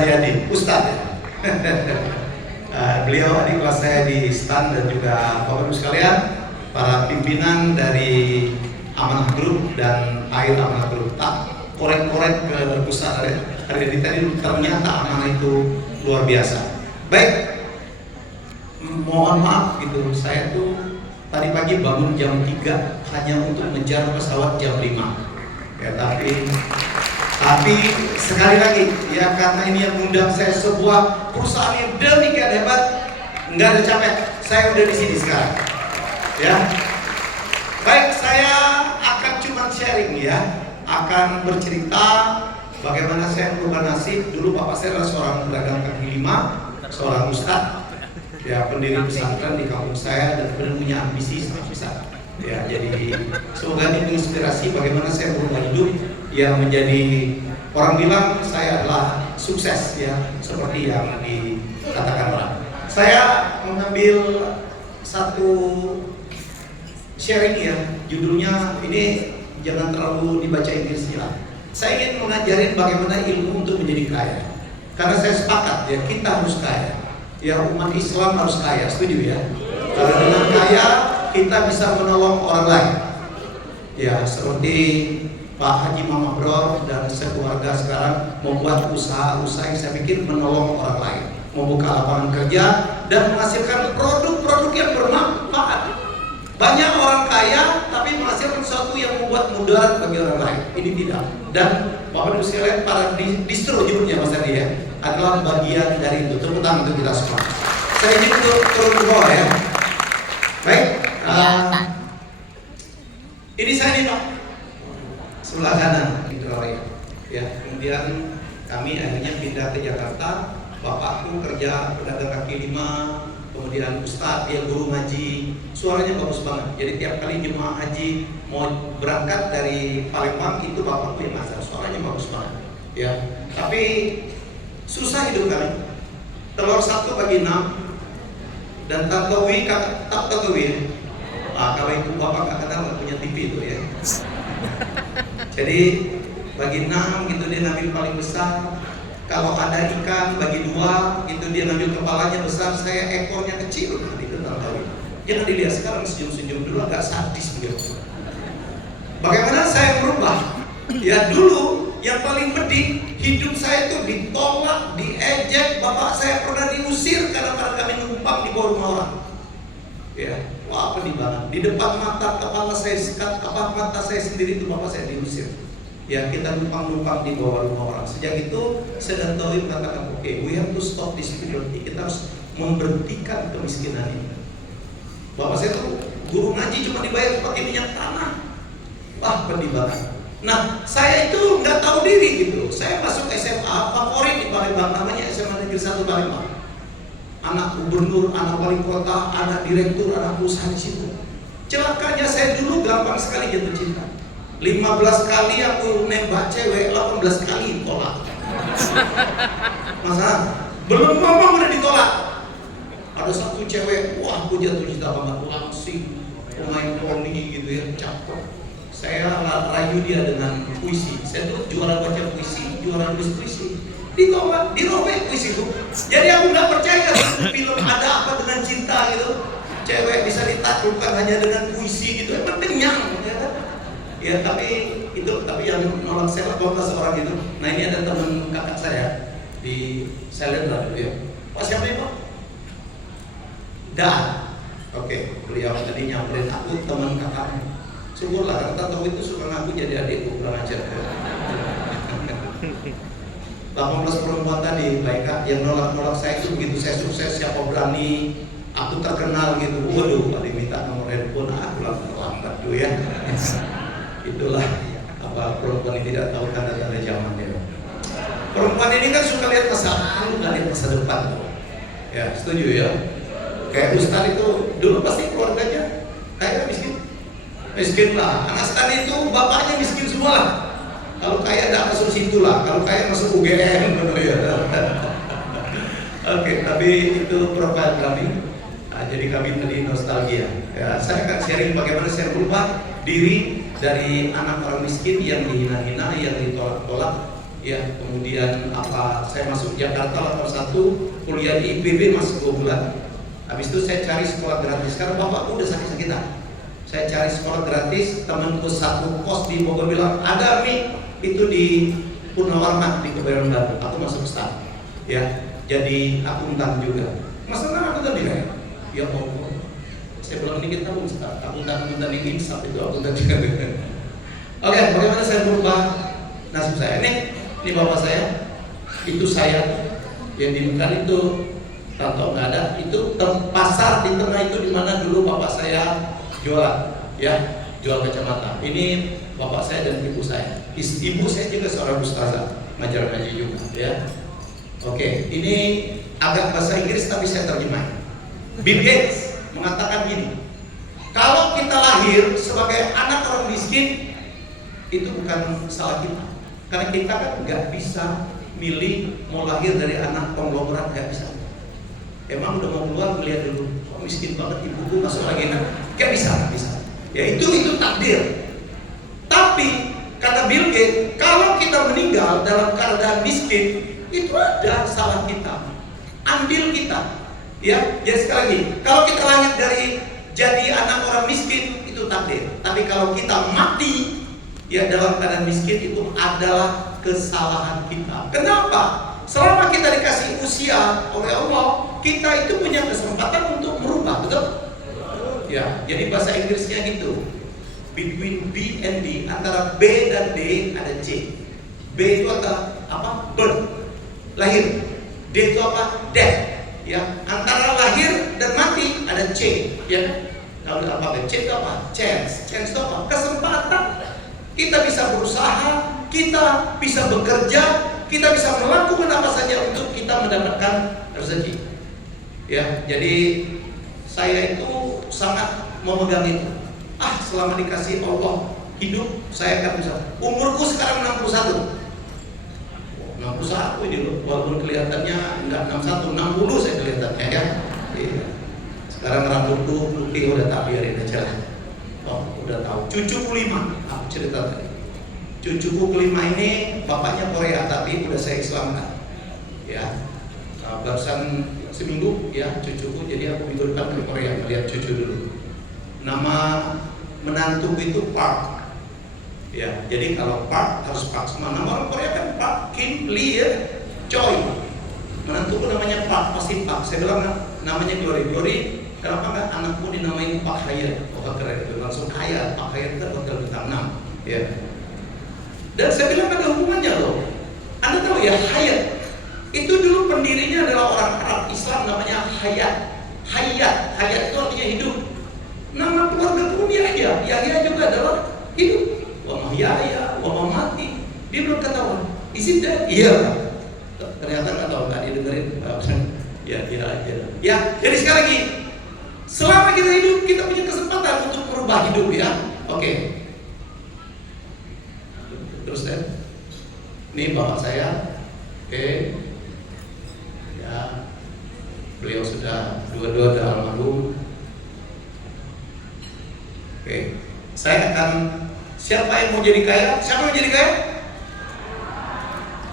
Haryadi, Ustadz ya. Beliau adik kelas saya di STAN dan juga Bapak Ibu sekalian, para pimpinan dari Amanah Group dan Air Amanah Group. Tak korek-korek ke Ustadz Haryadi tadi, ternyata amanah itu luar biasa. Baik, mohon maaf gitu, saya tuh tadi pagi bangun jam 3 hanya untuk mengejar pesawat jam 5 ya, tapi sekali lagi ya, karena ini yang mengundang saya sebuah perusahaan yang demikian hebat, nggak ada capek, saya udah di sini sekarang ya. Baik, saya akan cuma sharing ya, akan bercerita bagaimana saya berubah nasib. Dulu bapak saya adalah seorang pedagang kaki lima, seorang ustadz ya, pendiri pesantren di kampung saya, dan kemudian punya ambisi sangat besar ya. Jadi semoga ini menginspirasi bagaimana saya berubah hidup yang menjadi, orang bilang saya adalah sukses ya, seperti yang dikatakan orang. Saya mengambil satu sharing ya, judulnya ini jangan terlalu dibaca Inggrisnya lah. Saya ingin mengajarin bagaimana ilmu untuk menjadi kaya, karena saya sepakat ya, kita harus kaya ya, umat Islam harus kaya, setuju ya? Karena dengan kaya kita bisa menolong orang lain ya, seperti Pak Haji Mama Bro dan sekeluarga sekarang membuat usaha-usaha yang saya pikir menolong orang lain, membuka lapangan kerja dan menghasilkan produk-produk yang bermanfaat. Banyak orang kaya tapi menghasilkan sesuatu yang membuat mudarat bagi orang lain. Ini tidak. Dan Bapak Ibu sekalian, para distro judulnya Mas Adi ya, adalah bagian dari itu. Tepuk tangan untuk kita semua. Saya ingin turun ke bawah ya. Baik. Ini saya nih Pak, sebelah kanan gitu ya. Kemudian kami akhirnya pindah ke Jakarta. Bapakku kerja pedagang kaki lima, kemudian Ustadz yang guru ngaji, suaranya bagus banget. Jadi tiap kali jemaah haji mau berangkat dari Palembang, itu bapakku yang azan, suaranya bagus banget ya. Tapi susah hidup kami. Telur 1 bagi 6 dan tantowi tak tantowi. Kalau ibu bapak nggak kenal, nggak punya TV itu ya. Jadi bagi 6 gitu dia ngambil paling besar. Kalau ada ikan bagi 2 gitu dia ngambil kepalanya besar, saya ekornya kecil gitu tantowi. Jangan dilihat sekarang senyum-senyum, dulu agak sadis begitu. Bagaimana saya berubah? Ya dulu yang paling pedih, hidup saya itu ditolak, diejek. Bapak saya pernah diusir karena kami numpang di bawah rumah orang. Ya, wah pedih banget. Di depan mata kepala saya, mata saya sendiri itu bapak saya diusir. Ya, kita numpang-numpang di bawah rumah orang. Sejak itu saya dan Tawi mengatakan, oke, we have to stop this poverty. Kita harus memberhentikan kemiskinan ini. Bapak saya tuh guru ngaji cuma dibayar pakai minyak tanah. Wah, pedih banget. Nah, saya itu nggak tahu diri gitu. Saya masuk SMA favorit di Palembang, namanya SMA Negeri 1 Palembang. Anak gubernur, anak wali kota, anak direktur, anak perusahaan di situ. Celakanya saya dulu gampang sekali jatuh cinta. 15 kali aku nembak cewek, 18 kali ditolak. Masa belum ngomong udah ditolak. Ada satu cewek, wah aku jatuh cinta banget, langsing, pemain poni gitu ya, cakep. Saya rayu dia dengan puisi. Saya tuh juara baca puisi, juara nulis puisi. Ditolak, dirobek puisi itu. Jadi aku nggak percaya film ada apa dengan cinta gitu. Cewek bisa ditaklukkan hanya dengan puisi gitu, emang kenyang ya kan? Ya tapi yang nolak saya 12 orang itu. Nah ini ada teman kakak saya di Selendra dulu ya. Pak siapa ya Pak? Oke, beliau tadi nyamperin aku, teman kakaknya. Syukurlah, karena tahu itu suka ngaku jadi adikku, kurang ajar. 18 perempuan tadi, baik Kak, yang nolak saya itu begitu saya sukses, siapa berani, aku terkenal gitu. Waduh, ada minta nomor handphone, aku lambat dulu ya. Itulah apa perempuan ini tidak tahu tanda-tanda zaman ya. Perempuan ini kan suka lihat masa lalu, nggak lihat masa depan. Ya, setuju ya. Kayak Ustadz itu dulu pasti keluarganya kaya miskin lah. Anak Ustadz itu bapaknya miskin semua lah. Kalau kaya tidak masuk situ lah. Kalau kaya masuk UGM gitu ya. Oke, tapi itu profil kami. Nah, jadi kami tadi nostalgia. Ya, saya akan sharing bagaimana saya berubah diri dari anak orang miskin yang dihina-hina, yang ditolak-tolak, ya. Kemudian apa, saya masuk Jakarta 81, kuliah di IPB masih 2 bulan. Habis itu saya cari sekolah gratis, karena bapakku udah sakit-sakitan. Saya cari sekolah gratis, temanku satu kos di Bogor bilang, ada Mi, itu di Purnawarman di Kebayoran Baru. Aku masuk staf, ya. Jadi akuntan juga. Masa kan akuntan juga? Ya Allah. Saya bilang ini kita ustaz, akuntan ini insaf itu akuntan juga. Oke, bagaimana saya berubah nasib saya? Ini bapak saya, itu saya yang di Mekar itu, tahu nggak ada, itu pasar di tengah itu di mana dulu bapak saya jualan, ya, jual kacamata. Ini bapak saya dan ibu saya. Ibu saya juga seorang ustazah, ngajar ngaji juga, ya. Oke, ini agak bahasa Inggris tapi saya terjemah. Bill Gates mengatakan gini, kalau kita lahir sebagai anak orang miskin itu bukan salah kita, karena kita kan nggak bisa milih mau lahir dari anak konglomerat, nggak bisa. Emang udah mau keluar melihat dulu, oh, miskin banget ibuku masuk lagi, nggak bisa. Ya itu takdir. Tapi kata Bill Gates, kalau kita meninggal dalam keadaan miskin, itu ada salah kita, andil kita. Ya, jadi sekali lagi, kalau kita lahir dari jadi anak orang miskin itu takdir. Tapi kalau kita mati ya dalam keadaan miskin itu adalah kesalahan kita. Kenapa? Selama kita dikasih usia oleh Allah, kita itu punya kesempatan untuk merubah, betul? Ya, jadi bahasa Inggrisnya gitu. Between B and D, antara B dan D ada C. B itu apa? Birth, lahir. D itu apa? Death. Ya, antara lahir dan mati ada C. Ya, kalau alfabet C itu apa? Chance. Chance itu apa? Kesempatan. Kita bisa berusaha, kita bisa bekerja, kita bisa melakukan apa saja untuk kita mendapatkan rezeki. Ya, jadi saya itu sangat memegang itu. Selama dikasih Allah hidup, saya akan bisa. Umurku sekarang 61. 61 ini loh, walaupun kelihatannya enggak 61, 60 saya kelihatannya, ya. Iya. Sekarang rambutku putih, udah tak biarin aja lah. Oh, udah tahu. Cucuku 5, aku cerita tadi. Cucuku kelima ini bapaknya Korea, tapi udah saya Islamkan. Ya, barusan seminggu ya cucuku, jadi aku minggu depan ke Korea melihat cucu dulu. Nama menantuku itu Park. Ya, jadi kalau Park harus Park semua. Nama orang Korea kan Park Kim Lee, ya, Choi. Menantuku namanya Park, pasti Park. Saya bilang namanya Glory. Kenapa nggak anakku dinamain Pak Hayat? Oh, keren itu, langsung Hayat. Pak Hayat itu hotel bintang 6. Ya. Dan saya bilang ada hubungannya loh. Anda tahu ya, Hayat itu dulu pendirinya adalah orang Arab Islam, namanya Hayat. Hayat itu artinya hidup. Nama keluarga pun Yahya. Yahya juga adalah hidup. Wa Yahya, wa mati. Dia belum ketahuan. Isi dan iya. Ternyata nggak tahu, nggak didengerin. Ya, aja. Ya, jadi sekali lagi, selama kita hidup, kita punya kesempatan untuk merubah hidup, ya. Oke. Terus deh. Ini bapak saya. Oke. Ya. Beliau sudah dua-dua dah almarhum. Oke. Saya akan, siapa yang mau jadi kaya? Siapa yang mau jadi kaya?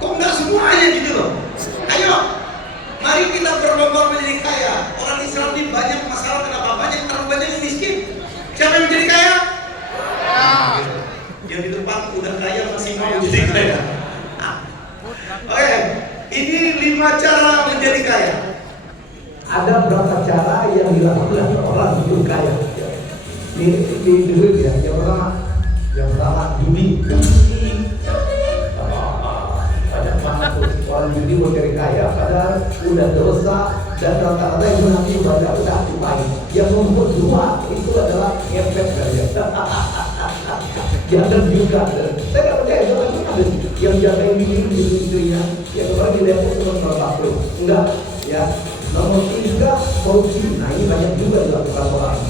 Kok enggak semuanya gitu loh? Ayo, mari kita berlomba menjadi kaya. Orang Islam ini banyak masalah, kenapa terlalu banyak yang miskin? Siapa yang menjadi kaya? Gitu. Yang di depan udah kaya masih mau jadi kaya. Oke, ini 5 cara menjadi kaya. Ada berapa cara yang dilakukan orang untuk kaya? Ini dulu ya. Yang pertama judi. Banyak banget tuh orang judi mau jadi kaya, padahal udah dosa dan rata-rata yang menang ibadah udah lupain. Yang nomor 2 itu adalah ngepet gaya. Jangan juga. Saya nggak percaya orang itu ada yang jagain bikin istrinya, yang orang dilihat itu cuma satu. Enggak, ya. Nomor 3 korupsi. Nah ini banyak juga dilakukan orang.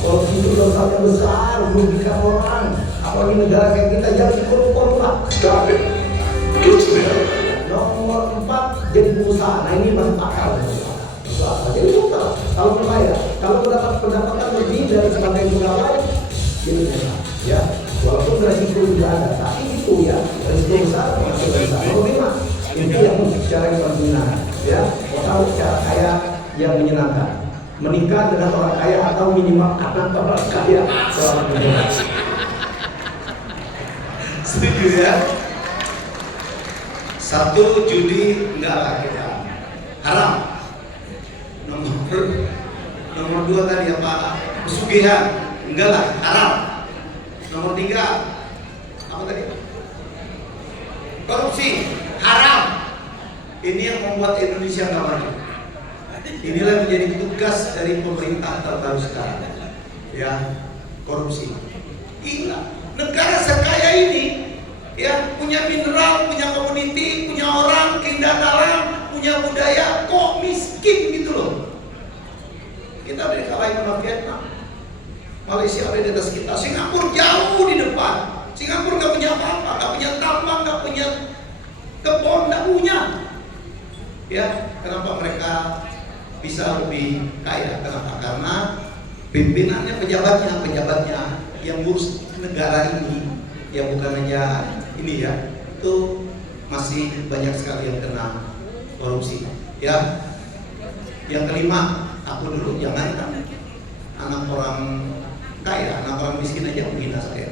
Korupsi itu dosanya besar, merugikan orang. Apalagi negara kayak kita, jangan dikorup-korup lah. Nomor 4 jadi pengusaha. Nah ini masuk akal. Jadi suka kalau berbahaya, kalau mendapat pendapatan lebih dari sebagai pegawai, jadi ya walaupun resiko juga ada, tapi itu resiko ya, resiko besar masuk besar. Nomor 5, itu yang secara pembinaan ya, tahu cara kaya yang menyenangkan, menikah dengan orang kaya atau minimal anak orang kaya selama menyenangkan. Setuju ya? 1, judi enggak lah kita, haram. Nomor 2 tadi apa? Pesugihan, enggak lah, haram. Nomor 3 apa tadi? Korupsi, haram. Ini yang membuat Indonesia nggak maju. Inilah menjadi tugas dari pemerintah terbaru sekarang. Ya, korupsi. Gila, negara sekaya ini ya, punya mineral, punya community, punya orang, keindahan alam, punya budaya, kok miskin gitu loh. Kita ada dikalahin sama Vietnam, Malaysia ada di atas kita, Singapura jauh di depan. Singapura nggak punya apa-apa, nggak punya tambang, nggak punya kebun, nggak punya. Ya, kenapa mereka bisa lebih kaya? Kenapa? Karena pimpinannya, pejabatnya yang ngurus negara ini, ya bukan hanya ini ya, itu masih banyak sekali yang kena korupsi. Ya, yang kelima, aku dulu jangan anak orang kaya, anak orang miskin aja menghina saya,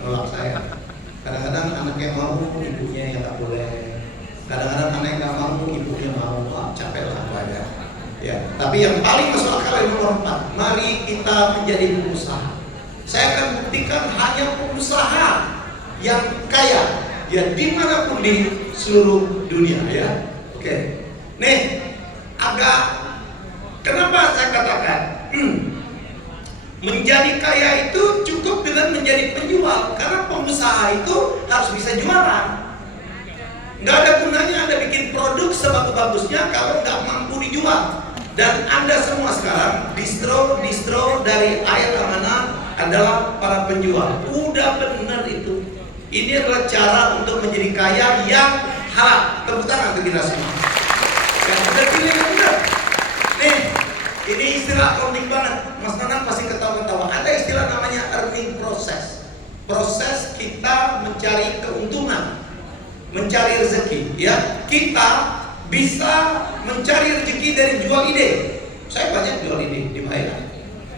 nolak saya. Kadang-kadang anaknya mau, ibunya yang nggak boleh. Kadang-kadang anak yang nggak mau, ibunya mau. Capek lah banyak. Ya, tapi yang paling masuk akal yang nomor 4, mari kita menjadi pengusaha. Saya akan buktikan hanya pengusaha yang kaya, ya dimanapun di seluruh dunia ya. Oke, nih kenapa saya katakan menjadi kaya itu cukup dengan menjadi penjual, karena pengusaha itu harus bisa jualan. Nggak ada gunanya Anda bikin produk sebagus-bagusnya kalau nggak mampu dijual. Dan Anda semua sekarang distro dari Air Amanah adalah para penjual. Udah benar itu. Ini adalah cara untuk menjadi kaya yang halal. Tepuk tangan untuk kita semua. Yang udah pilih yang benar. Nih, ini istilah penting banget. Mas Nanang pasti ketawa-ketawa. Ada istilah namanya earning process. Proses kita mencari keuntungan, mencari rezeki. Ya, kita bisa mencari rezeki dari jual ide. Saya banyak jual ide di Bayan.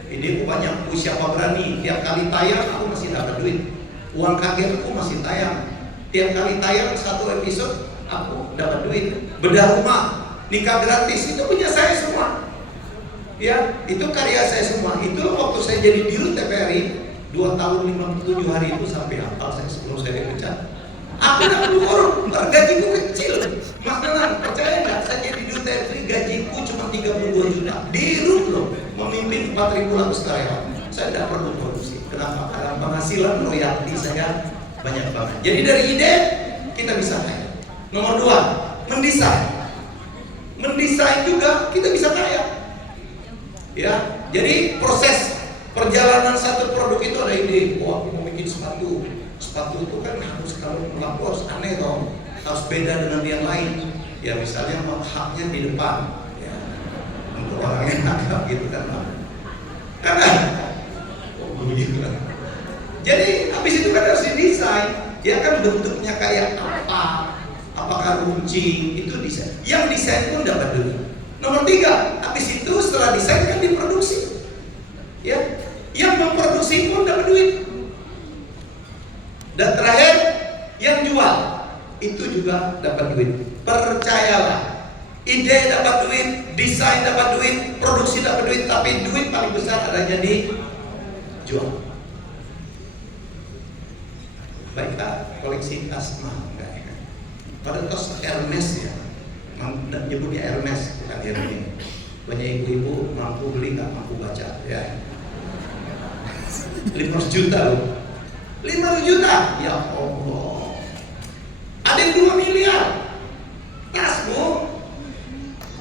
Ideku banyak. Siapa berani? Tiap kali tayang aku masih dapat duit. Uang kaget aku masih tayang. Tiap kali tayang 1 episode aku dapat duit. Bedah rumah, nikah gratis, itu punya saya semua. Ya, itu karya saya semua. Itu waktu saya jadi dirut TVRI 2 tahun 57 hari itu sampai hafal saya sebelum saya dipecat. Aku udah keluar, gajiku kecil. Mas Nanang, percaya nggak? Saya jadi dirut TVRI gajiku cuma 32 juta. Dirut loh, memimpin 4.000 lakus karyawan. Saya tidak perlu produksi. Kenapa? Karena penghasilan royalti saya banyak banget. Jadi dari ide kita bisa kaya. Nomor 2, mendesain. Mendesain juga kita bisa kaya. Ya, jadi proses perjalanan satu produk itu ada ide. Oh, aku mau bikin sepatu. Sepatu itu kan harus, kalau melaku harus aneh dong, harus beda dengan yang lain. Ya misalnya haknya di depan, ya, untuk orang yang agak gitu kan. Karena jadi habis itu kan harus didesain. Ya kan bentuknya kayak apa? Apakah runcing? Itu desain. Yang desain pun dapat duit. Nomor 3, habis itu setelah desain kan diproduksi. Ya, yang memproduksi pun dapat duit. Dan terakhir, yang jual itu juga dapat duit. Percayalah, ide dapat duit, desain dapat duit, produksi dapat duit, tapi duit paling besar adanya di jual. Baik, kita koleksi tas mahal enggak ya? Pada tas Hermes ya, nyebutnya Hermes bukan Hermes. Banyak ibu-ibu mampu beli nggak mampu baca ya. 500 juta loh. 500 juta, ya Allah. Ada yang 2 miliar. Tas bu,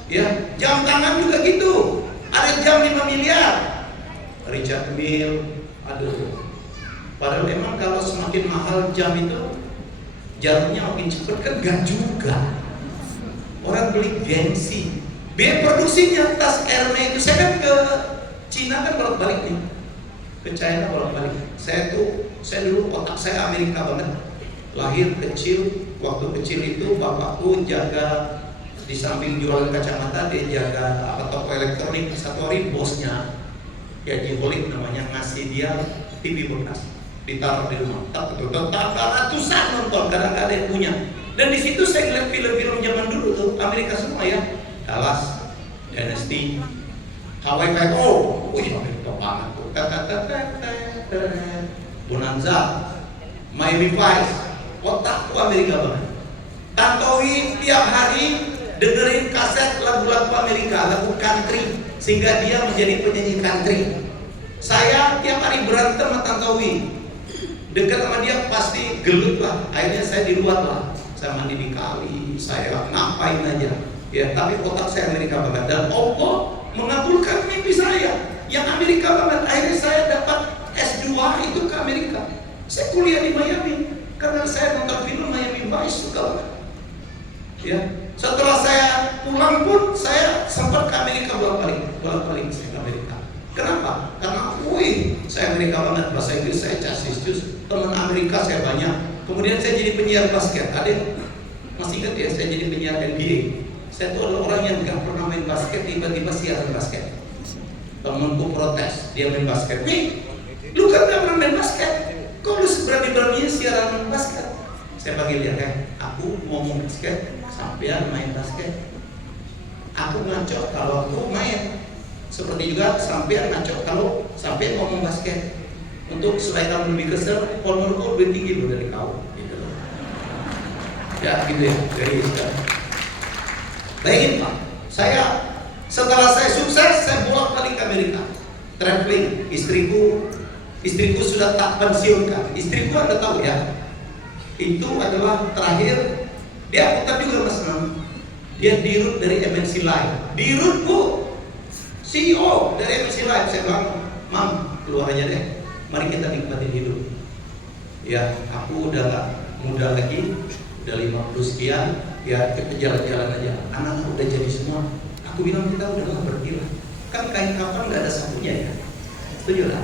ya jam tangan juga gitu. Ada jam 5 miliar. Richard Mille, aduh. Padahal memang kalau semakin mahal jam itu jarumnya makin cepat kan, gak juga. Orang beli gengsi. Biaya produksinya tas Hermes itu, saya kan ke Cina kan bolak-balik nih, ke China bolak-balik. Saya dulu otak saya Amerika banget. lahir kecil. Waktu kecil itu bapakku jaga di samping jualan kacamata, dia jaga toko elektronik. Satu hari bosnya, ya Jiholik namanya, ngasih dia TV bekas, ditaruh di rumah. Tak ratusan nonton, kadang nggak ada yang punya. Dan di situ saya ngeliat film-film zaman dulu tuh, Amerika semua ya, Dallas, Dynasty, Hawaii Five-O, wih Amerika banget tuh, Bonanza, Miami Vice, otakku Amerika banget. Tantowi tiap hari dengerin kaset lagu-lagu Amerika, lagu country, sehingga dia menjadi penyanyi country. Saya tiap hari berantem sama Tantowi, dekat sama dia pasti gelut lah. Akhirnya saya di luar lah, saya mandi di kali, saya ngapain aja ya, tapi otak saya Amerika banget. Dan Allah mengabulkan mimpi saya yang Amerika banget. Akhirnya saya dapat S2 itu ke Amerika. Saya kuliah di Miami karena saya nonton film Miami Vice, suka banget ya. Setelah saya pulang pun saya sempat ke Amerika bolak-balik saya ke Amerika. Kenapa? Karena saya Amerika banget, bahasa Inggris saya casis-cus, teman Amerika saya banyak. Kemudian saya jadi penyiar basket. Ada yang masih ingat ya, saya jadi penyiar NBA. Saya tuh adalah orang yang gak pernah main basket, tiba-tiba siaran basket. Temanku protes, dia main basket. Nih, lu kan gak pernah main basket, kok lu berani-beraninya siaran basket? Saya panggil dia, aku ngomong basket, sampean main basket. Aku ngaco kalau aku main, seperti juga sampean ngaco kalau sampean ngomong basket. Untuk supaya kamu lebih kesel, honorku lebih tinggi loh dari kau, gitu loh. Ya gitu ya, jadi bayangin Pak, setelah saya sukses, saya bolak-balik ke Amerika, traveling. Istriku sudah tak pensiunkan. Istriku Anda tahu ya, itu adalah terakhir dia akuntan juga Mas Nam. Dia dirut dari MNC Live. Dirut Bu, CEO dari MNC Live. Saya bilang, Mam, keluar aja deh. Mari kita nikmatin hidup. Ya, aku udah gak muda lagi, udah 50 sekian. Ya, kita jalan-jalan aja. Anak-anak udah jadi semua. Aku bilang kita udah lah bergila. Kan kain kapan gak ada sapunya ya? Setuju lah?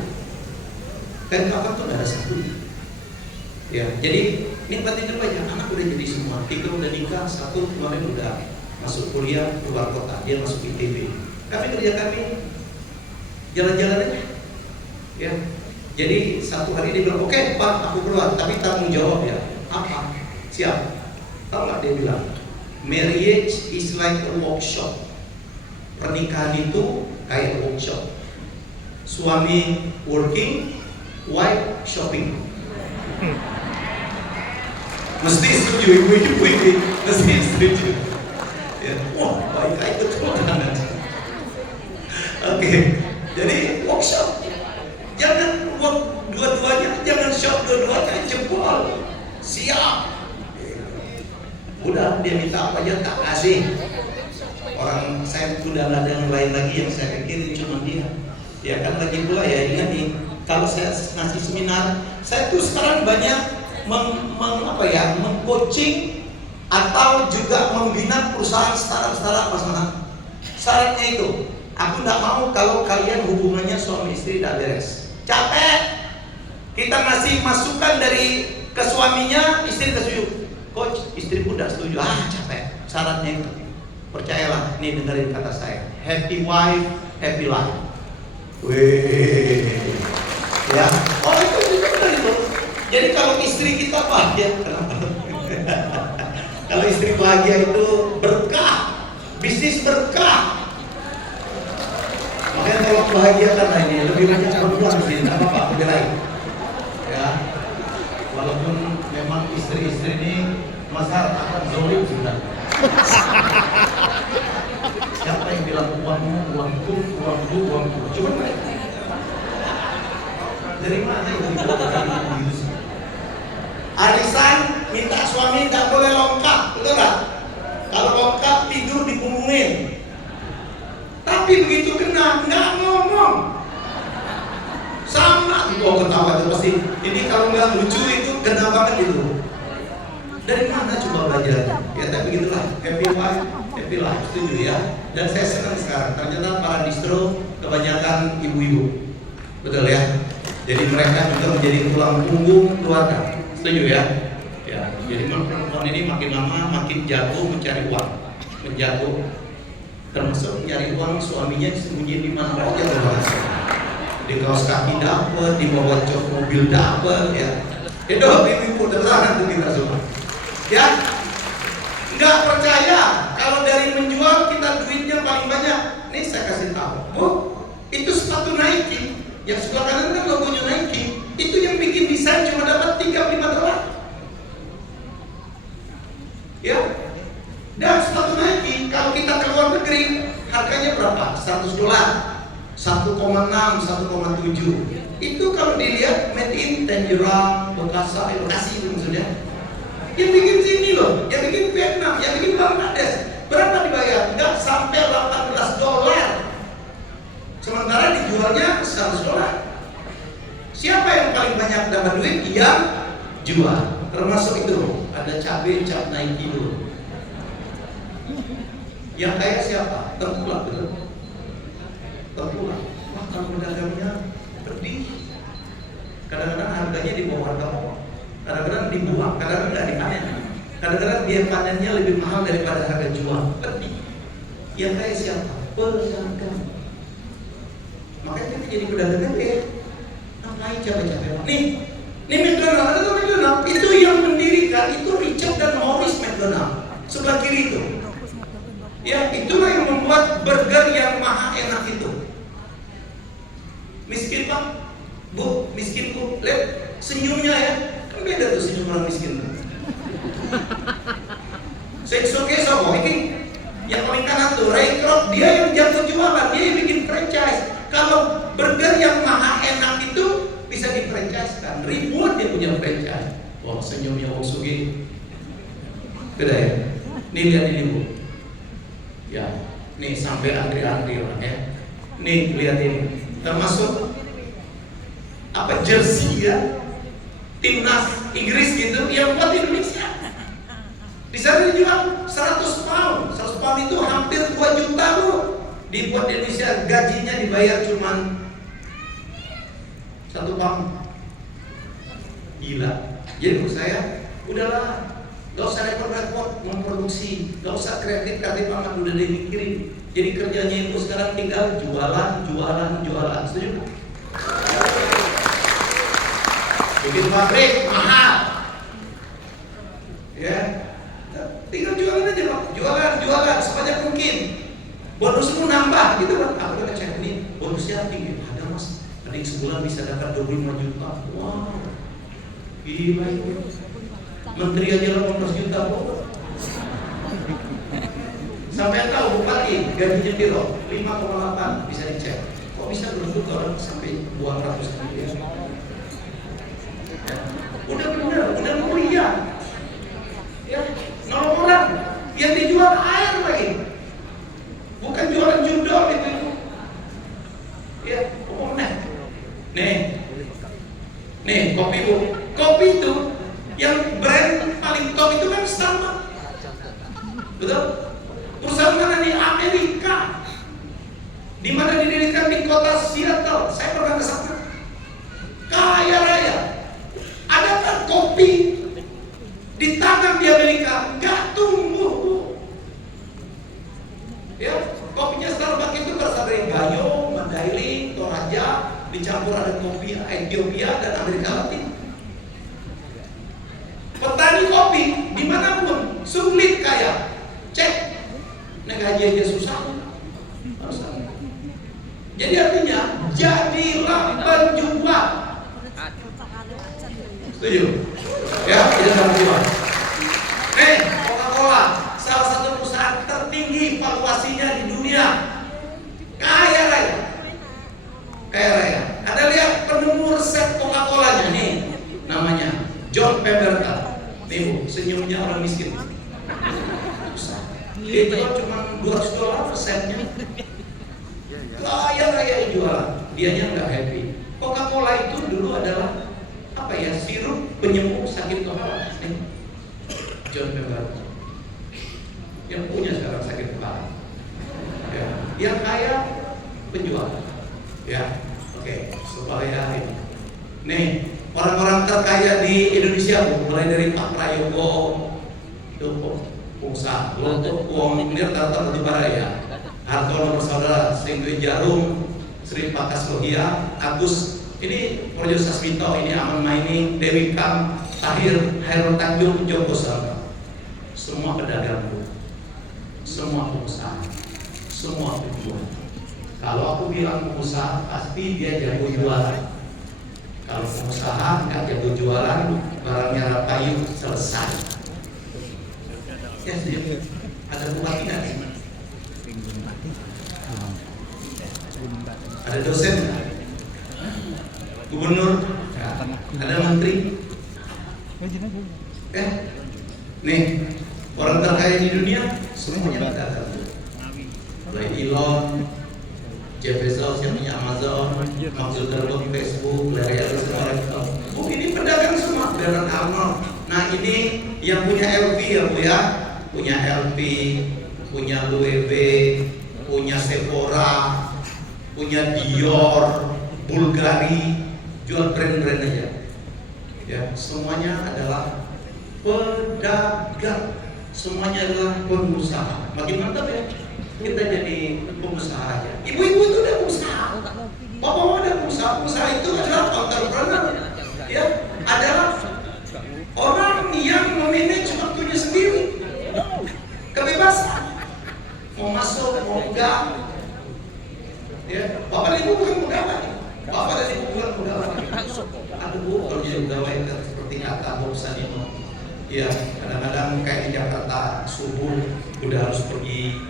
Kain kapan tuh gak ada sapunya. Ya, jadi nikmatin dulu aja. Anak udah jadi semua. 3 udah nikah, 1 kemarin udah masuk kuliah luar kota. Dia masuk ITB. Kerja kami jalan-jalan aja. Ya. Jadi satu hari dia bilang, oke Pak, aku keluar, tapi tanggung jawab ya. Apa? Siap. Tahu nggak dia bilang? Marriage is like a workshop. Pernikahan itu kayak workshop. Suami working, wife shopping. Mesti setuju ibu-ibu ini, mesti setuju. Ya, wah baik betul banget. Oke, jadi workshop. Jangan dua-duanya, jangan shop dua-duanya, jempol. Siap. Udah dia minta apa aja tak kasih. Orang saya udah nggak ada yang lain lagi yang saya pikirin cuma dia. Ya kan lagi pula ya ingat nih, kalau saya ngasih seminar, saya tuh sekarang banyak mengcoaching atau juga membina perusahaan startup Mas Manang. Syaratnya itu, aku nggak mau kalau kalian hubungannya suami istri tidak beres. Capek. Kita ngasih masukan dari ke suaminya, istri tidak setuju. Coach, istri pun tidak setuju. Capek. Syaratnya itu. Percayalah, ini dengerin kata saya. Happy wife, happy life. Wih. Ya. Oh itu benar itu. Jadi kalau istri kita bahagia, kenapa? Kalau istri bahagia itu berkah, bisnis berkah. Makanya kalau bahagia karena ini lebih banyak perempuan di sini, apa Pak? Lebih lain. Ya. Walaupun memang istri-istri ini masa akan zolim sudah. Siapa yang bilang uangku? Coba mereka. Dari mana itu dibuat? Arisan minta suami tidak boleh lengkap, betul nggak? Kalau lengkap tidur dipunggungin. Tapi begitu kena nggak ngomong. Sama tuh ketawa itu pasti. Ini kalau nggak lucu itu kena banget itu. Dari mana coba belajar? Ya tapi begitulah, happy wife, happy life, setuju ya. Dan saya senang sekarang ternyata para distro kebanyakan ibu-ibu, betul ya. Jadi mereka juga menjadi tulang punggung keluarga, setuju ya. Ya Jadi perempuan ini makin lama makin jago mencari uang, menjago, termasuk mencari uang suaminya disembunyiin di mana aja loh. Di kaos kaki dapat, di bawah jok mobil dapat, ya. Itu ibu terang untuk kita semua. Ya, nggak percaya kalau dari menjual kita duitnya paling banyak. Nih saya kasih tahu, Bu, itu sepatu Nike yang sebelah kanan kan logonya Nike, itu yang bikin desain cuma dapat $3-5. Ya, dan sepatu Nike kalau kita ke luar negeri harganya berapa? $100, 1,6, 1,7. Itu kalau dilihat made in Tangerang, Bekasi itu maksudnya. Yang bikin sini loh, yang bikin Vietnam, yang bikin Bangladesh. Berapa dibayar? Nggak sampai $18. Sementara dijualnya $100. Siapa yang paling banyak dapat duit? Yang jual. Termasuk itu ada cabai cap Nike dulu. Yang kaya siapa? Tengkulak, betul? Tengkulak. Wah, kalau pedagangnya pedih. Kadang-kadang harganya di bawah harga pokok. Kadang-kadang dibuang, kadang-kadang nggak dipanen. Kadang-kadang dia panennya lebih mahal daripada harga jual. Pedih. Yang kaya siapa? Pedagang. Makanya kita jadi pedagang gede. Ngapain capek-capek? Nih McDonald, ada tuh McDonald. Itu yang mendirikan itu Richard dan Maurice McDonald. Sebelah kiri itu. Ya, itulah yang membuat burger yang maha enak itu. Miskin Pak, Bu, miskin Bu. Lihat senyumnya ya. Kan beda tuh senyum orang miskin. Seksoke sobo ini yang paling kanan tuh Ray Kroc, dia yang jago jualan, dia yang bikin franchise. Kalau burger yang maha enak itu bisa di franchise kan, ribuan dia punya franchise. Wah, senyumnya Wong Sugi beda ya. Nih lihat ini Bu, ya nih sampai antri-antri orang ya. Nih lihat ini, termasuk apa jersey ya, timnas Inggris gitu yang buat Indonesia. Di sana dijual 100 pound. 100 pound itu hampir 2 juta Bu. Dibuat di Indonesia, gajinya dibayar cuman 1 pound. Gila. Jadi menurut saya, udahlah, gak usah repot-repot memproduksi, gak usah kreatif amat, udah dimikirin. Jadi kerjanya itu sekarang tinggal jualan. Setuju? Bikin pabrik mahal, ya. Tinggal jualan aja Pak, jualan sebanyak mungkin. Bonusmu nambah gitu kan. Aku udah cek ini bonusnya tinggi. Ada Mas, adik sebulan bisa dapat 25 juta. Wow, gila itu. Menteri aja 18 juta kok. Sampai tahu bupati gajinya piro 5,8 bisa dicek. Kok bisa beruntung orang sampai buang ratusan miliar? Udah bener, udah mulia. Ya, nolong orang yang dijual air lagi, bukan jualan judol itu. Ya, umumnya. Nih kopi Bu, kopi itu yang brand paling top itu kan Starbucks, betul? Perusahaan mana di Amerika, di mana didirikan di kota Seattle. Saya pernah ke sana, kaya raya. Adakah kopi ditanam di Amerika nggak tumbuh Bu? Ya, kopinya Starbucks itu berasal dari Gayo, Mandailing, Toraja, dicampur ada kopi Ethiopia dan Amerika Latin. Petani kopi dimanapun sulit kaya. Cek, naik gaji aja susah. Jadi artinya jadilah penjual. Setuju? Ya, tidak jual. Coca-Cola, salah satu perusahaan tertinggi valuasinya di dunia, kaya raya. Ada lihat penemu resep Coca-Colanya nih, namanya John Pemberton. Nih Bu, senyumnya orang miskin. Dia jual cuma $200 resepnya. Kaya raya yang jualan, dianya nggak happy. Coca-Cola itu dulu adalah apa ya, sirup penyembuh sakit kepala. John Pemberton yang punya sekarang sakit kepala, ya. Yang kaya penjual, ya. Oke, supaya ini nih orang-orang terkaya di Indonesia, mulai dari Pak Prayogo, itu pengusaha, uang miliar datang dari bara ya, Hartono bersaudara, Sri Dwi Jarum, Sri Pakas Logia, Agus, ini Projo Sasmito, ini Aman Mining, Dewi Kam, Tahir, Hairul Tanjung, Joko Salga, semua pedagang, semua pengusaha, semua penjual. Kalau aku bilang pengusaha, pasti dia jago jualan. Kalau pengusaha nggak jago jualan, barangnya rapayu, selesai. Ya, ada bupati nggak? Ada dosen nggak? Gubernur? Nggak. Ada menteri? Nih, orang terkaya di dunia semuanya pedagang. Mulai Elon, Jeff Bezos yang punya Amazon, Mark Zuckerberg Facebook, Larry Ellison, oh ini pedagang semua, Bernard Arnold. Nah ini yang punya LV ya Bu ya, punya LV, punya Louis V, punya Sephora, punya Dior, Bulgari, jual brand-brand aja. Ya, semuanya adalah pedagang, semuanya adalah pengusaha. Makin mantap ya. Kita jadi pengusaha aja. Ibu-ibu itu udah pengusaha. Bapak-bapak udah pengusaha. Pengusaha itu adalah entrepreneur. Ya, adalah orang yang memanage waktunya sendiri. Kebebasan. Mau masuk, mau enggak. Ya, Bapak dan Ibu bukan pegawai. Bapak dan Ibu bukan pegawai. Aduh Bu, kalau jadi pegawai seperti kata Bob Sanino. Ya, kadang-kadang kayak di Jakarta subuh udah harus pergi.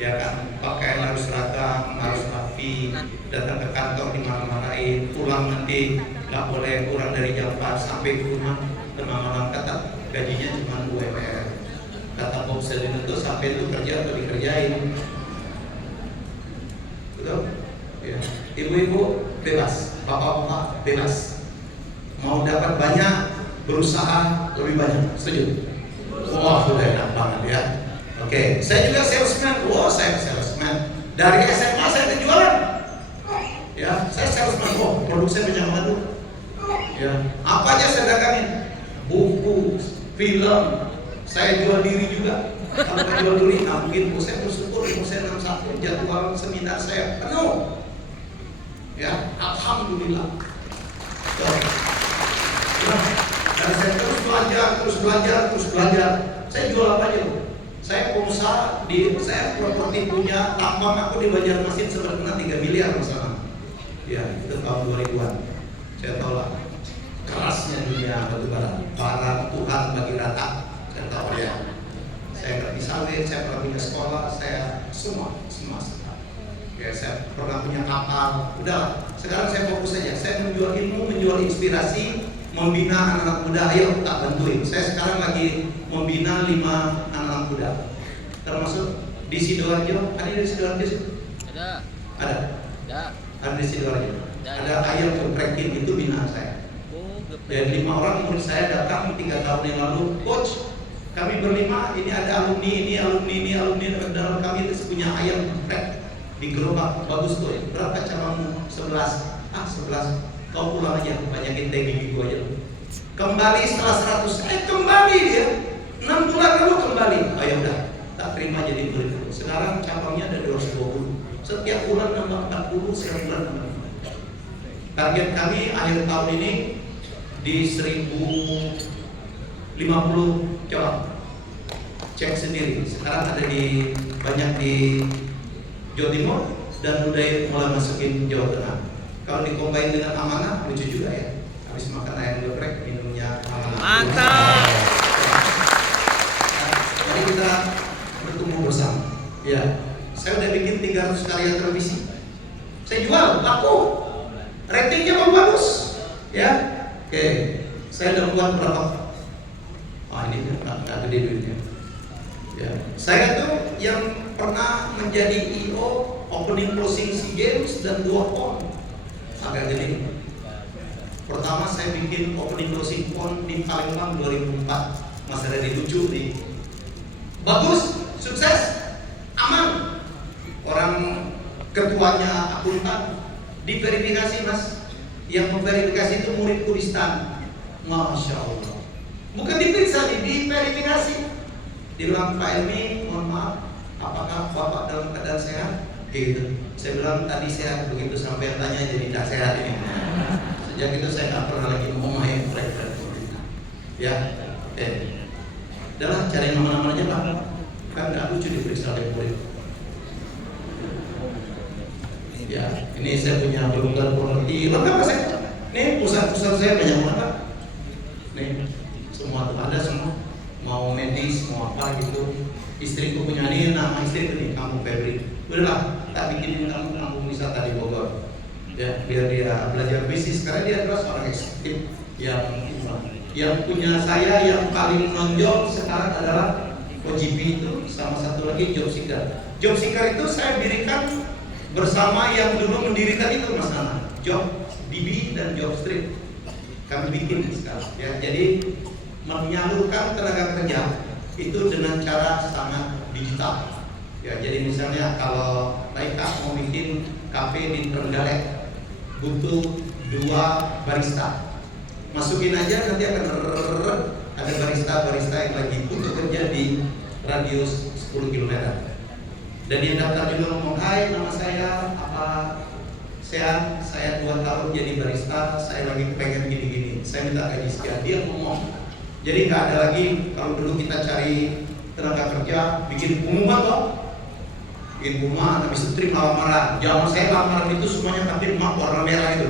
Ya kan, pakaian harus seragam, harus rapi, datang ke kantor dimarah-marahin, pulang nanti nggak boleh kurang dari jam 4 sampai ke rumah malam kata gajinya cuma 2 UMR. Kata Bob Selin itu sampai itu kerja atau dikerjain, betul? Ya. Ibu-ibu bebas, bapak-bapak bebas. Mau dapat banyak, berusaha lebih banyak. Setuju? Wah, sudah enak banget ya. Oke, saya juga salesman. Wah, saya salesman. Dari SMA saya jualan. Ya, saya salesman. Oh, produk saya banyak banget. Ya, apa aja saya dagangin? Buku, film. Saya jual diri juga. Kalau saya jual diri, nggak mungkin. Saya bersyukur, saya 61 jadwal seminar saya penuh. Ya, alhamdulillah. Ya, dan saya terus belajar. Saya jual apa aja? Saya pengusaha saya properti punya tambang aku di Banjarmasin sempat kena 3 miliar misalnya. Ya, itu tahun 2000-an. Saya tahu lah kerasnya dunia batubara. Barang Tuhan bagi rata. Saya tahu ya. Saya ngerti sawit, saya pernah punya sekolah, saya semua. Ya, saya pernah punya kapal. Udah, sekarang saya fokus saja. Saya menjual ilmu, menjual inspirasi, membina anak-anak muda. Ayo tak bantuin. Saya sekarang lagi membina 5 anak muda, termasuk di Sidoarjo. Ada di Sidoarjo sih? Ada di Sidoarjo. Ada ayam geprekin, itu binaan saya. Dan 5 orang murid saya datang 3 tahun yang lalu, coach, kami berlima, ini ada alumni, ini alumni dalam kami itu punya ayam geprek di gerobak, bagus tuh. Berapa camamu? 11. 11. Kau pulang aja, banyakin teh gigi gua aja. Kembali setelah 100, kembali dia. 6 bulan lalu kembali. Oh ya udah, tak terima jadi murid. Sekarang cabangnya ada 220. Setiap bulan nambah 40, setiap bulan nambah 40. Target kami akhir tahun ini di 1050 cabang. Cek sendiri. Sekarang ada di banyak di Jawa Timur dan udah mulai masukin Jawa Tengah. Kalau dikombain dengan amanah lucu juga ya. Habis makan ayam geprek minumnya amanah. Mantap. Mari kita bertumbuh bersama. Ya, saya udah bikin 300 karya televisi. Saya jual, laku. Ratingnya bagus. Ya, oke. Saya udah buat berapa? Ini nggak gede duitnya. Ya, saya tuh yang pernah menjadi IO opening closing SEA Games dan 2 PON. Agak gede. Pertama saya bikin opening closing PON di Palembang 2004. Mas Reddy lucu nih. Bagus, sukses, aman. Orang ketuanya akuntan diverifikasi mas, Yang memverifikasi itu murid Kuristan. Masya Allah. Bukan diperiksa, diverifikasi. Dibilang, Pak Elmi, mohon maaf, apakah Bapak dalam keadaan sehat? Gitu. Saya bilang tadi sehat, begitu sampai tanya jadi tidak sehat ini. Sejak itu saya nggak pernah lagi mau main proyek pemerintah. Ya, udahlah cari nama-nama aja Pak. Kan nggak lucu diperiksa oleh murid. Ya, ini saya punya berunggar properti lengkap Pak saya. Nih pusat-pusat saya banyak banget. Nih semua tuh ada semua. Mau medis, mau apa gitu. Istriku punya ini, nama istri nih Kampung Febri. Udahlah, tak bikinin kamu kampung wisata di Bogor. Ya, biar dia belajar bisnis karena dia adalah seorang eksekutif yang punya saya yang paling menonjol sekarang adalah OGP itu sama satu lagi Job Seeker. Job Seeker itu saya dirikan bersama yang dulu mendirikan itu Mas Nana, Job DB dan Job Street. Kami bikin sekarang ya. Jadi menyalurkan tenaga kerja itu dengan cara sangat digital. Ya, jadi misalnya kalau Laika mau bikin kafe di Trenggalek butuh 2 barista. Masukin aja nanti akan ada barista yang lagi butuh kerja di radius 10 km. Dan yang daftar dulu ngomong, "Hai, nama saya apa? Saya 2 tahun jadi barista, saya lagi pengen gini-gini. Saya minta gaji sekian." Dia ngomong. Jadi nggak ada lagi kalau dulu kita cari tenaga kerja bikin pengumuman toh. Bikin pengumuman, habis itu terima lamaran. Zaman saya lamaran itu semuanya tapi emak warna merah itu.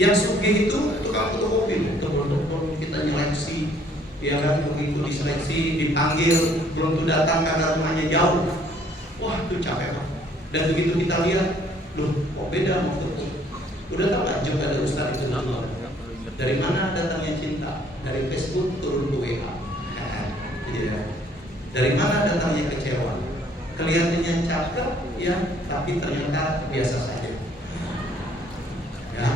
Yang sugih itu tukang fotokopi, tebel-tebel kita nyeleksi, ya kan, begitu diseleksi, dipanggil, belum tuh datang karena rumahnya jauh. Wah itu capek Pak. Dan begitu kita lihat, loh kok beda sama foto. Udah tahu nggak Jok ada Ustadz itu nama? Dari mana datangnya cinta? Dari Facebook turun ke WA. Ya. Dari mana datangnya kecewa? Kelihatannya cakep, ya, tapi ternyata biasa saja. Ya.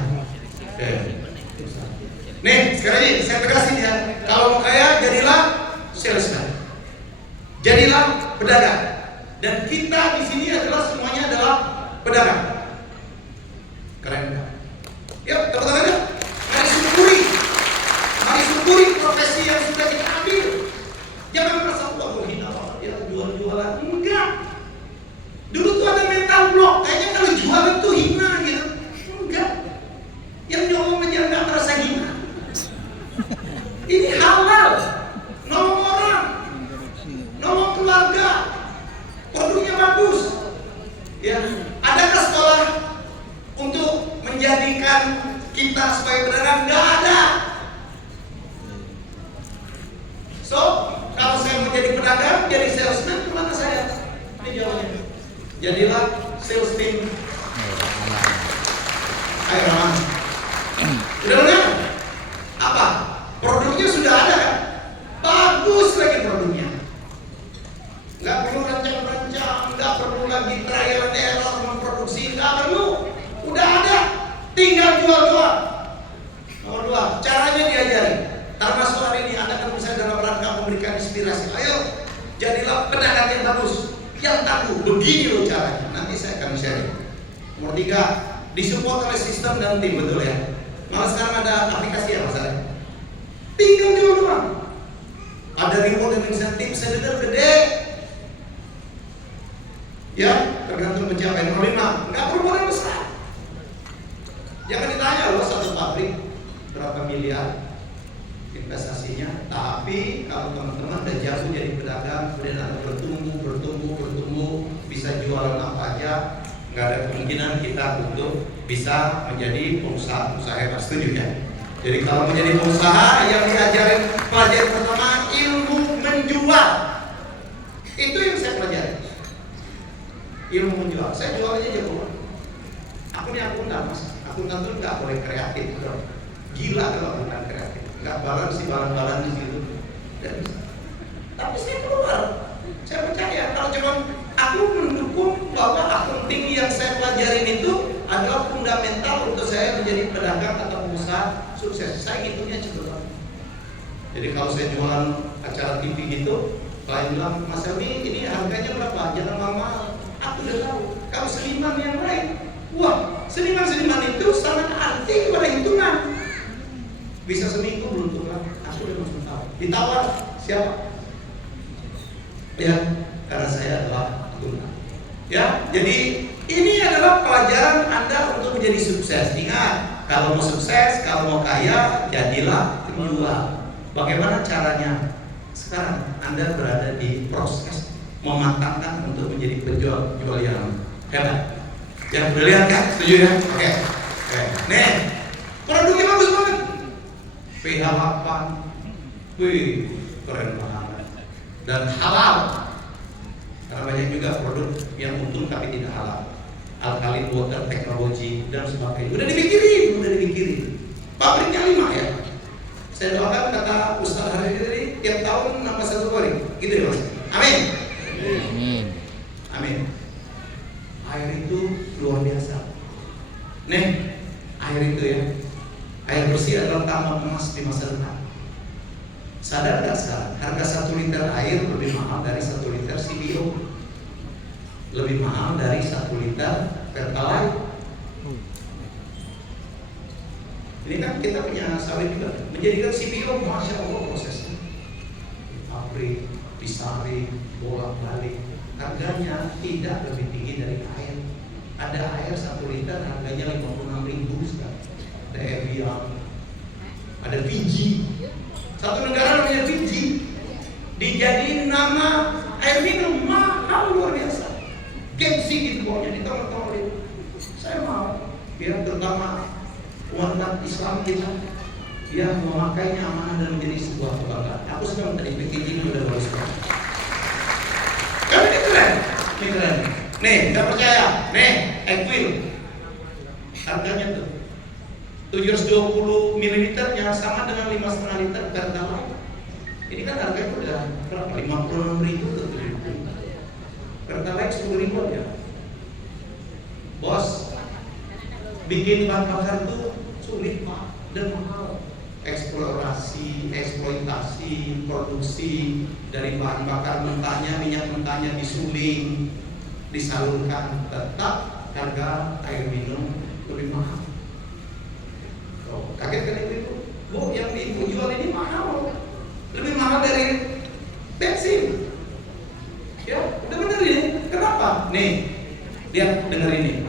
Nih, sekarang ini saya tegasin ya. Kalau mau kaya, jadilah salesman. Jadilah pedagang. Dan kita di sini adalah semuanya adalah pedagang. Keren kan? Yuk, tepuk tangan yuk. Mari syukuri profesi yang sudah kita ambil. Jangan merasa wah hina banget ya jual-jualan. Enggak. Dulu tuh ada mental block. Kayaknya kalau jualan tuh hina gitu. Enggak. Yang nyolong aja nggak merasa hina. Ini halal. Nolong orang, nolong keluarga, produknya bagus. Ya, adakah sekolah untuk menjadikan kita sebagai pedagang? Nggak ada. So, kalau saya mau jadi pedagang, jadi salesman, kemana saya? Ini jawabannya. Jadilah sales team. Ayo Rahman. Udah benar? Apa? Produknya sudah ada kan? Bagus lagi produknya. Nggak perlu rancang-rancang, nggak perlu lagi trial and error memproduksi, nggak perlu. Udah ada, tinggal jual doang. Nomor 2, caranya diajari. Termasuk hari ini Anda kan bisa dalam rangka memberikan inspirasi. Ayo, jadilah pedagang yang bagus, yang tangguh. Begini loh caranya. Nanti saya akan share. Nomor 3, disupport oleh sistem dan tim, betul ya. Malah sekarang ada aplikasi ya Mas Ari. Tinggal jual doang. Ada reward dan insentif, saya dengar gede. Ya, tergantung pencapaian. Nomor 5, nggak perlu modal besar. Jangan ditanya loh satu pabrik berapa miliar investasinya, tapi kalau teman-teman udah jago jadi pedagang, kemudian Anda bertumbuh, bisa jualan apa aja, nggak ada kemungkinan kita untuk bisa menjadi pengusaha hebat. Setuju ya? Jadi kalau menjadi pengusaha yang diajarin pelajaran pertama ilmu menjual, itu yang saya pelajari. Ilmu menjual, saya jual aja jago. Aku nih akuntan Mas, akuntan tuh nggak boleh kreatif, bro. Gila kalau bukan kreatif. Nggak balance di situ. Tapi saya keluar. Saya percaya kalau cuma aku mendukung bahwa akunting yang saya pelajarin itu adalah fundamental untuk saya menjadi pedagang atau pengusaha sukses. Saya gitunya cenderung. Jadi kalau saya jualan acara TV gitu, klien bilang, Mas Elmi ini harganya berapa? Jangan mahal. Aku udah tahu. Kalau seniman yang lain, wah Seniman-seniman itu sangat anti kepada hitungan. Bisa seminggu belum tukar, aku udah langsung tahu. Ditawar siapa? Ya, karena saya adalah tukar. Ya, jadi ini adalah pelajaran Anda untuk menjadi sukses. Ingat, kalau mau sukses, kalau mau kaya, jadilah penjual. Bagaimana caranya? Sekarang Anda berada di proses mematangkan untuk menjadi penjual yang hebat. Yang brilian kan? Setuju ya? Oke. Nih, produknya bagus banget. PH 8. Wih, keren banget. Dan halal. Karena banyak juga produk yang untung tapi tidak halal. Alkaline water technology dan sebagainya. Udah dipikirin. Pabriknya 5 ya. Saya doakan kata Ustaz hari ini tiap tahun nambah 1 pabrik. Gitu ya Mas. Amin. Amin. Air itu luar biasa. Nih, air itu ya. Air bersih adalah tambang emas di masa depan. Sadar nggak sekarang? Harga 1 liter air lebih mahal dari 1 liter CBO. Lebih mahal dari 1 liter Pertalite. Ini kan kita punya sawit juga. Menjadikan CBO, masya Allah prosesnya. Pabrik, disaring, bolak-balik. Harganya tidak lebih tinggi dari air. Ada air 1 liter harganya 56.000 sekarang. Ada Evian, ada Fiji. Satu negara namanya Fiji dijadiin nama air minum mahal luar biasa. Gengsi gitu pokoknya ditolak-tolak. Saya mau biar terutama umat Islam kita yang memakainya amanah dan menjadi sebuah kebanggaan. Aku sedang tadi bikin ini udah bagus banget. Kan ini keren. Nih, nggak percaya? Nih, Equil. Harganya tuh 720 ml-nya sama dengan 5,5 liter Pertalite. Ini kan harganya udah berapa? 56.000 ke 70.000. Pertalite 10.000 ya. Bos, bikin bahan bakar itu sulit Pak dan mahal. Eksplorasi, eksploitasi, produksi dari bahan bakar mentahnya, minyak mentahnya disuling, disalurkan, tetap harga air minum lebih mahal. Oh, kaget kan itu? Bu, yang ibu jual ini mahal, lebih mahal dari bensin. Ya, udah bener ini. Kenapa? Nih, lihat, denger ini.